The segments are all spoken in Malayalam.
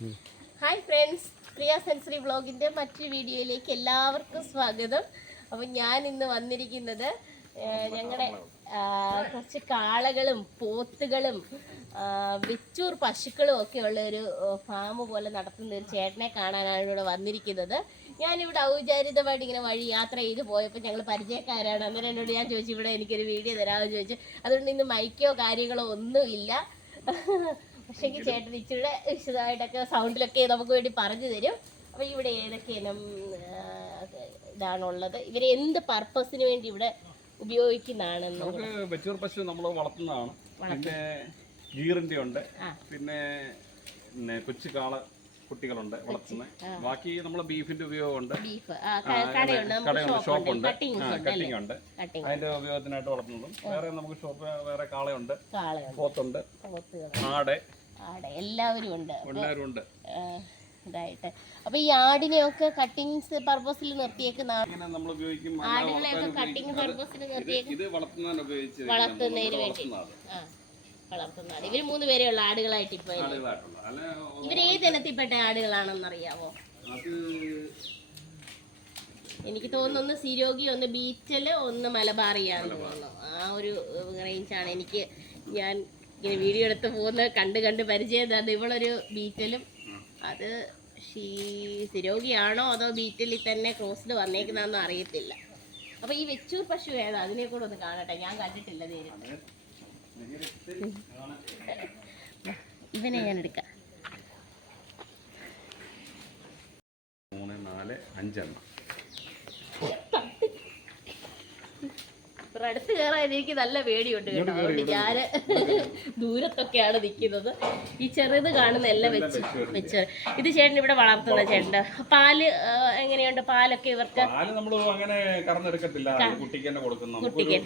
ഹായ് ഫ്രണ്ട്സ് പ്രിയ സെൻസറി വ്ളോഗിന്റെ മറ്റു വീഡിയോയിലേക്ക് എല്ലാവർക്കും സ്വാഗതം. അപ്പം ഞാൻ ഇന്ന് വന്നിരിക്കുന്നത് ഞങ്ങളുടെ കുറച്ച് കാളകളും പോത്തുകളും വെച്ചൂർ പശുക്കളും ഒക്കെ ഉള്ള ഒരു ഫാം പോലെ നടത്തുന്ന ഒരു ചേട്ടനെ കാണാനാണ് ഇവിടെ വന്നിരിക്കുന്നത്. ഞാനിവിടെ ഔചാരിതമായിട്ട് ഇങ്ങനെ വഴി യാത്ര ചെയ്ത് പോയപ്പോൾ ഞങ്ങൾ പരിചയക്കാരാണ്. അന്നേരം എന്നോട് ഞാൻ ചോദിച്ചു ഇവിടെ എനിക്കൊരു വീഡിയോ തരാമെന്ന് ചോദിച്ചു. അതുകൊണ്ട് ഇന്ന് മൈക്കോ കാര്യങ്ങളോ ഒന്നുമില്ല. പക്ഷേ ചേട്ടൻ ഇച്ചിരി വിശദമായിട്ടൊക്കെ സൗണ്ടിലൊക്കെ നമുക്ക് വേണ്ടി പറഞ്ഞു തരും. അപ്പോൾ ഇവിടെ ഏതൊക്കെ ഇനം ഇതാണുള്ളത്? ഇവർ എന്ത് പർപ്പസിന് വേണ്ടി ഇവിടെ ഉപയോഗിക്കുന്നതാണെന്ന് നമുക്ക് വെച്ചൂർ പശു നമ്മൾ വളർത്തുന്നതാണ്. പിന്നെ ഗീറിന്റെ ഉണ്ട് പിന്നെ പിന്നെ കൊച്ചു കാള കുട്ടികളുണ്ട് വളർത്തുന്നത് ബാക്കി നമ്മൾ ബീഫിന്റെ ഉപയോഗമുണ്ട്. കടയുണ്ട്. ഷോപ്പുണ്ട് ഷോപ്പുണ്ട് ഉണ്ട്. അല്ലേ കട്ടിങ് ഉണ്ട് അതിന്റെ ഉപയോഗത്തിനായിട്ട് വളർത്തുന്നതും വേറെ നമുക്ക് ഷോപ്പ് വേറെ കാളയുണ്ട്. പോത്തുണ്ട്. ആട്. ആടെ എല്ലാവരും ഉണ്ട്. എല്ലാവരും ഉണ്ട്. ഇതായിട്ട്. അപ്പൊ ഈ ആടിനെയൊക്കെ കട്ടിങ്സ് പർപ്പസിൽ നിർത്തിയേക്കുന്ന ആടുകളെയൊക്കെ കട്ടിങ് പർപ്പസിൽ നിർത്തിയേക്ക് ഇത് വളർത്തുന്നതിന് ഉപയോഗിച്ച് വളർത്തുന്നതിന് വേണ്ടി. വളർത്തുന്നതാണ്. ഇവർ മൂന്ന് പേരെയുള്ള ആടുകളായിട്ട് ഇപ്പൊ ഇവർ ഏത് ഇനത്തിൽപ്പെട്ട ആടുകളാണെന്ന് അറിയാവോ എനിക്ക് തോന്നുന്നു ഒന്ന് സിരോഗി ഒന്ന് ബീറ്റൽ ഒന്ന് മലബാറിയാന്ന് തോന്നുന്നു. ആ ഒരു റേഞ്ചാണ് എനിക്ക് ഞാൻ ഇങ്ങനെ വീഡിയോ എടുത്ത് പോകുന്നത് കണ്ട് കണ്ട് പരിചയം ഇവളൊരു ബീറ്റലും. അത് ഷീ സ്ഥിരോഗിയാണോ അതോ ബീറ്റലിൽ തന്നെ ക്രോസിൽ വന്നേക്കുന്നതെന്ന് അറിയത്തില്ല. അപ്പൊ ഈ വെച്ചൂർ പശു ഏതാ? അതിനെ കൂടെ ഒന്ന് കാണട്ടെ. ഞാൻ കണ്ടിട്ടില്ല നേരിട്ട്. ഇവനെ ഞാൻ എടുക്കാം. മൂന്ന് നാല് അഞ്ചെണ്ണം. അടുത്ത് കയറാൻ എനിക്ക് നല്ല പേടിയുണ്ട് കേട്ടോ. അതുകൊണ്ട് ഞാൻ ദൂരത്തൊക്കെയാണ് നിൽക്കുന്നത്. ഈ ചെറുത് കാണുന്ന എല്ലാം വെച്ച് വെച്ച് ഇത് ചേട്ടൻ ഇവിടെ വളർത്തുന്ന ചേട്ടൻ. പാൽ എങ്ങനെയുണ്ട് പാലൊക്കെ ഇവർക്ക്? അങ്ങനെ കറന്നെടുക്കത്തില്ല. കുട്ടിക്ക് തന്നെ കൊടുക്കുന്നു. കുട്ടിക്ക്.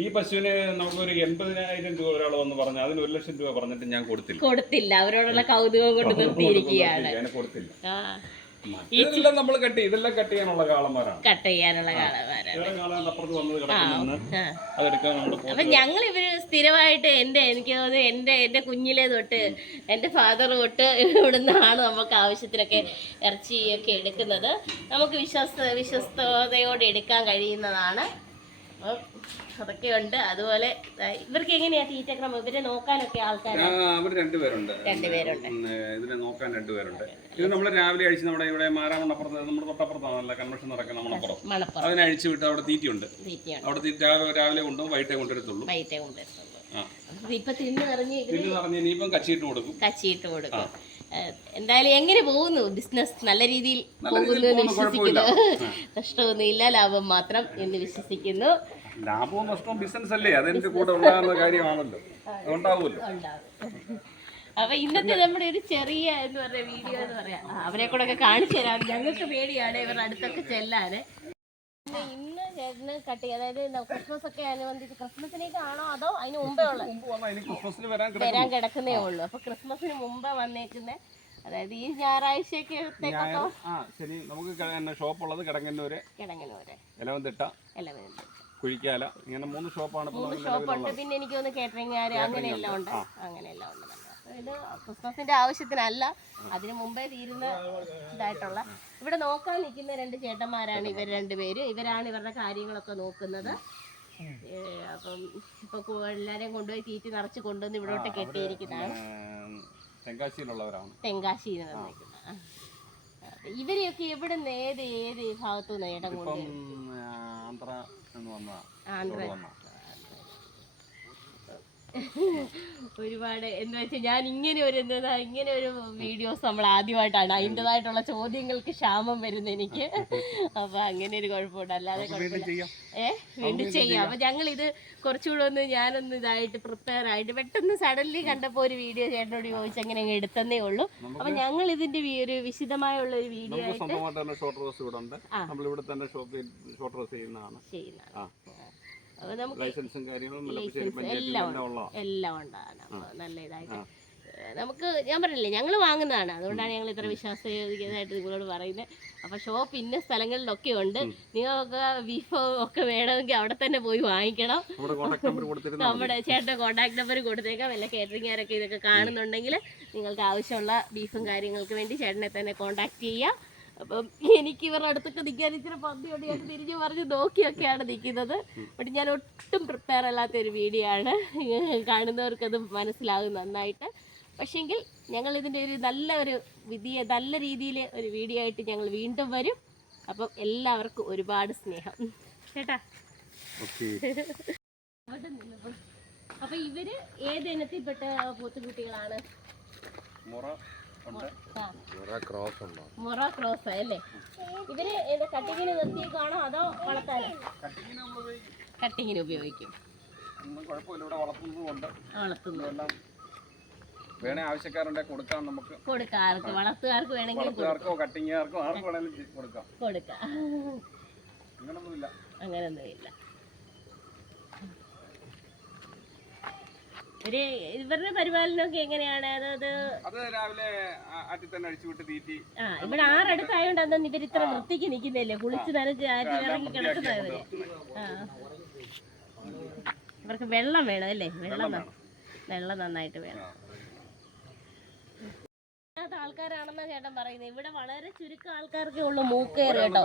ഈ പശുവിന് നമുക്കൊരു എൺപതിനായിരം രൂപ ഒരാൾ വന്ന് പറഞ്ഞു അതിന് ഒരു ലക്ഷം രൂപ പറഞ്ഞിട്ട് ഞാൻ കൊടുത്തില്ല. കൊടുത്തില്ല. അവരോടുള്ള കൗതുകം കൊണ്ട് നിർത്തിയിരിക്കുകയാണ്. കൊടുത്തില്ല. ഇതെല്ലാം നമ്മൾ കട്ട് ഇതെല്ലാം കട്ട് ചെയ്യാനുള്ള കാളന്മാരാണ്. കട്ട് ചെയ്യാനുള്ള അപ്പൊ ഞങ്ങൾ ഇവർ സ്ഥിരമായിട്ട് എന്റെ എനിക്ക് തോന്നുന്നു എന്റെ എന്റെ കുഞ്ഞിലെ തൊട്ട് എന്റെ ഫാദർ തൊട്ട് ഇവിടുന്നാണ് നമുക്ക് ആവശ്യത്തിനൊക്കെ ഇറച്ചിയൊക്കെ എടുക്കുന്നത്. നമുക്ക് വിശ്വസ്ത വിശ്വസ്തയോടെ എടുക്കാൻ കഴിയുന്നതാണ്. അപ്പം അതൊക്കെ ഉണ്ട്. അതുപോലെ ഇവർക്ക് എങ്ങനെയാ തീറ്റക്രമം ഇവരെ നോക്കാനൊക്കെ ആൾക്കാർ അവർ രണ്ടുപേരുണ്ട് ഇതിനെ നോക്കാൻ രണ്ടുപേരുണ്ട് ഇത് നമ്മൾ രാവിലെ അഴിച്ച് നമ്മുടെ ഇവിടെ മാരാമണ്ണപ്പുറത്ത് നമ്മുടെ തൊട്ടപ്പുറത്താണല്ലോ കൺവെൻഷൻ നടക്കുന്ന മണപ്പുറം. അതിനെ അഴിച്ചു വിട്ട് അവിടെ തീറ്റയുണ്ട്. തീറ്റയാണ് അവിടെ രാവിലെ കൊണ്ടും വൈകിട്ടെ കൊണ്ടുവരത്തുള്ളൂ. വൈകിട്ടേ കൊണ്ടുവരത്തുള്ളൂ. ഇപ്പൊ തിന്നു നിറഞ്ഞ് തിന്നു പിന്നെ പറഞ്ഞ് ഇനിയിപ്പം കച്ചിയിട്ട് കൊടുക്കും. കച്ചിയിട്ട് കൊടുക്കും. എന്തായാലും എങ്ങനെ പോകുന്നു? ബിസിനസ് നല്ല രീതിയിൽ പോകുന്നു എന്ന് വിശ്വസിക്കുന്നു. നഷ്ടമൊന്നുമില്ല ലാഭം മാത്രം എന്ന് വിശ്വസിക്കുന്നു. ലാഭവും നഷ്ടവും ബിസിനസ് അല്ലേ? അതെന്റെ കൂടെ ഉണ്ടാകുന്ന കാര്യമാണല്ലോ. അപ്പൊ ഇന്നത്തെ നമ്മുടെ ഒരു ചെറിയ എന്ന് പറഞ്ഞ വീഡിയോ എന്ന് പറയാം. അവരെ കൂടെ ഒക്കെ കാണിച്ചു തരാം. ഞങ്ങൾക്ക് പേടിയാണ് ഇവരുടെ അടുത്തൊക്കെ ചെല്ലാന്. പിന്നെ ഇന്ന് ചേട്ടന് കട്ട് ചെയ്യ അതായത് എന്താ ക്രിസ്മസ് ഒക്കെ അനുബന്ധിച്ച് അതോ അതിന് മുമ്പേ ഉള്ള? വരാൻ കിടക്കുന്നേ. ഉള്ളൂ. അപ്പൊ ക്രിസ്മസിന് മുമ്പേ വന്നേക്കുന്നേ. അതായത് ഈ ഞായറാഴ്ചയൊക്കെ നമുക്ക് കിടങ്ങന്നൂര് ഇലവന്തിട്ട എല്ലാം കുഴിക്കാല ഇങ്ങനെ മൂന്ന് ഷോപ്പാണ് മൂന്ന് ഷോപ്പുണ്ട് പിന്നെ എനിക്ക് തോന്നുന്നു കേറ്ററിംഗുകാർ അങ്ങനെയെല്ലാം ഉണ്ട്. അങ്ങനെയെല്ലാം ഉണ്ട്. ഇത് ക്രിസ്മസിന്റെ ആവശ്യത്തിനല്ല അതിനു മുമ്പേ തീരുന്ന ഇതായിട്ടുള്ള. ഇവിടെ നോക്കാൻ നിൽക്കുന്ന രണ്ട് ചേട്ടന്മാരാണ് ഇവർ രണ്ടുപേര് ഇവരാണ് ഇവരുടെ കാര്യങ്ങളൊക്കെ നോക്കുന്നത്. അപ്പം ഇപ്പൊ എല്ലാരെയും കൊണ്ടുപോയി തീറ്റി നിറച്ച് കൊണ്ടുവന്ന് ഇവിടോട്ട് കെട്ടിയിരിക്കുന്നതാണ്. തെങ്കാശിയിലുള്ളവരാണ്. തെങ്കാശിയിൽ. അപ്പൊ ഇവരെയൊക്കെ എവിടെ നിന്ന് ഏത് ഏത് ഭാഗത്തു നിന്ന് ഇടം കൊണ്ട് ഇപ്പം ആന്ധ്ര എന്ന് ആന്ധ്ര. ഒരുപാട് എന്താ വെച്ചാൽ ഞാൻ ഇങ്ങനെ ഒരു എന്താ ഇങ്ങനെ ഒരു വീഡിയോസ് നമ്മൾ ആദ്യമായിട്ടാണ്. അതിന്റെതായിട്ടുള്ള ചോദ്യങ്ങൾക്ക് ക്ഷാമം വരുന്നത് എനിക്ക്. അപ്പൊ അങ്ങനെ ഒരു കുഴപ്പമുണ്ട്. അല്ലാതെ കുഴപ്പമില്ല. ഏ? വീണ്ടും ചെയ്യാം. അപ്പൊ ഞങ്ങൾ ഇത് കുറച്ചുകൂടെ ഒന്ന് ഞാനൊന്ന് ഇതായിട്ട് പ്രിപ്പയർ ആയിട്ട് പെട്ടെന്ന് സഡൻലി കണ്ടപ്പോൾ ഒരു വീഡിയോ ചേട്ടനോട് ചോദിച്ചു അങ്ങനെ അങ്ങ് എടുത്തന്നേ ഉള്ളൂ. അപ്പൊ ഞങ്ങൾ ഇതിന്റെ ഒരു ഒരു വിശദമായുള്ള ഒരു വീഡിയോ ആയിട്ട് ഷോർട്ട് റോസ് ഇവിടെ ഉണ്ട് നമ്മൾ ഇവിടെ തന്നെ ഷോർട്ട് റോസ് ചെയ്യുന്നതാണ്. ചെയ്യുന്നതാണ്. ലൈസൻസും കാര്യങ്ങളും എല്ലാം എല്ലാം ഉണ്ടാണ് നല്ല ഇതായിട്ട് നമുക്ക് ഞാൻ പറഞ്ഞില്ലേ ഞങ്ങൾ വാങ്ങുന്നതാണ്. അതുകൊണ്ടാണ് ഞങ്ങൾ ഇത്ര വിശ്വാസയോഗ്യമായിട്ട് നിങ്ങളോട് പറയുന്നത് അപ്പോൾ ഷോപ്പ് ഇന്ന സ്ഥലങ്ങളിലൊക്കെ ഉണ്ട്. നിങ്ങൾക്ക് വിഫോ ഒക്കെ വേണമെങ്കിൽ അവിടെ തന്നെ പോയി വാങ്ങിക്കണം. നമ്മുടെ ചേട്ടൻ നമ്മുടെ ചേട്ടന്റെ കോൺടാക്ട് നമ്പർ കൊടുത്തേക്കാം. വല്ല കേറ്ററിംഗുകാരൊക്കെ ഇതൊക്കെ കാണുന്നുണ്ടെങ്കിൽ നിങ്ങൾക്ക് ആവശ്യമുള്ള ബീഫും കാര്യങ്ങൾക്ക് വേണ്ടി ചേട്ടനെ തന്നെ കോൺടാക്ട് ചെയ്യുക അപ്പം എനിക്ക് ഇവരുടെ അടുത്തൊക്കെ നിൽക്കാൻ ഇച്ചിരി പന്തിയോട് ഞാൻ തിരിഞ്ഞു പറഞ്ഞ് നോക്കിയൊക്കെയാണ് നിൽക്കുന്നത്. ബട്ട് ഞാൻ ഒട്ടും പ്രിപ്പയർ അല്ലാത്ത ഒരു വീഡിയോ ആണ്. കാണുന്നവർക്കത് മനസ്സിലാകും നന്നായിട്ട്. പക്ഷേങ്കിൽ ഞങ്ങൾ ഇതിന്റെ ഒരു നല്ല ഒരു വിധിയെ നല്ല രീതിയിൽ ഒരു വീഡിയോ ആയിട്ട് ഞങ്ങൾ വീണ്ടും വരും. അപ്പം എല്ലാവർക്കും ഒരുപാട് സ്നേഹം. ചേട്ടാ. അപ്പൊ ഇവർ ഏത് ഇനത്തിൽപ്പെട്ട പോത്തുകുട്ടികളാണ്? ഉണ്ട്. ആ, ക്രോസ് ഉണ്ടോ? മൊറ ക്രോസ് അല്ലേ? ഇവർ ഏത് കട്ടിങ്ങിന് നിർത്തിയേക്കാണോ അതോ വളർത്താനോ കട്ടിങ്ങിന് ഉപയോഗിക്കും. വളർത്തുന്നു വേണേ കൊടുക്കാം നമുക്ക്. കൊടുക്കാം. ആർക്ക് വളർത്തുകാർക്ക് വേണമെങ്കിൽ വളർത്തുകാർക്കോ കട്ടിങ്ങുകാർക്കോ ആർക്ക് വേണേലും കൊടുക്കാം. കൊടുക്കാം. അങ്ങനൊന്നുമില്ല. അങ്ങനൊന്നുമില്ല. ഇവർ ഇവരുടെ പരിപാലനമൊക്കെ എങ്ങനെയാണ്? അതായത് അത് രാവിലെ ആ- ആറ്റിൽ തന്നെ തീറ്റി. ആ ഇവിടെ ആറടുത്തായോണ്ട് അന്ന് ഇവർ ഇത്ര വൃത്തിക്ക് നിൽക്കുന്നില്ലേ? കുളിച്ച് നനച്ച് ആറ്റി ഇറങ്ങി കിടക്കുന്നവര്. ആ. ഇവർക്ക് വെള്ളം വേണം അല്ലേ? വെള്ളം വേണം. വെള്ളം നന്നായിട്ട് വേണം. ആൾക്കാരാണെന്നാ ചേട്ടൻ പറയുന്നത് ഇവിടെ വളരെ ചുരുക്കം ആൾക്കാർക്കേ ഉള്ളൂ മൂക്കേറ് കേട്ടോ.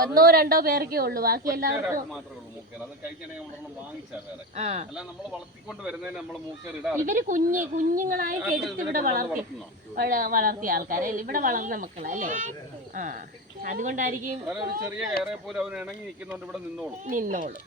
ഒന്നോ രണ്ടോ പേർക്കേ ഉള്ളൂ. ബാക്കി എല്ലാവർക്കും മൂക്കേർ മൂക്കേർ ഇവർ കുഞ്ഞ് കുഞ്ഞുങ്ങളായിട്ട് എടുത്ത് ഇവിടെ വളർത്തി വളർത്തിയ ആൾക്കാരെ. ഇവിടെ വളർന്ന മക്കളല്ലേ ആ. അതുകൊണ്ടായിരിക്കും നിന്നോളൂ.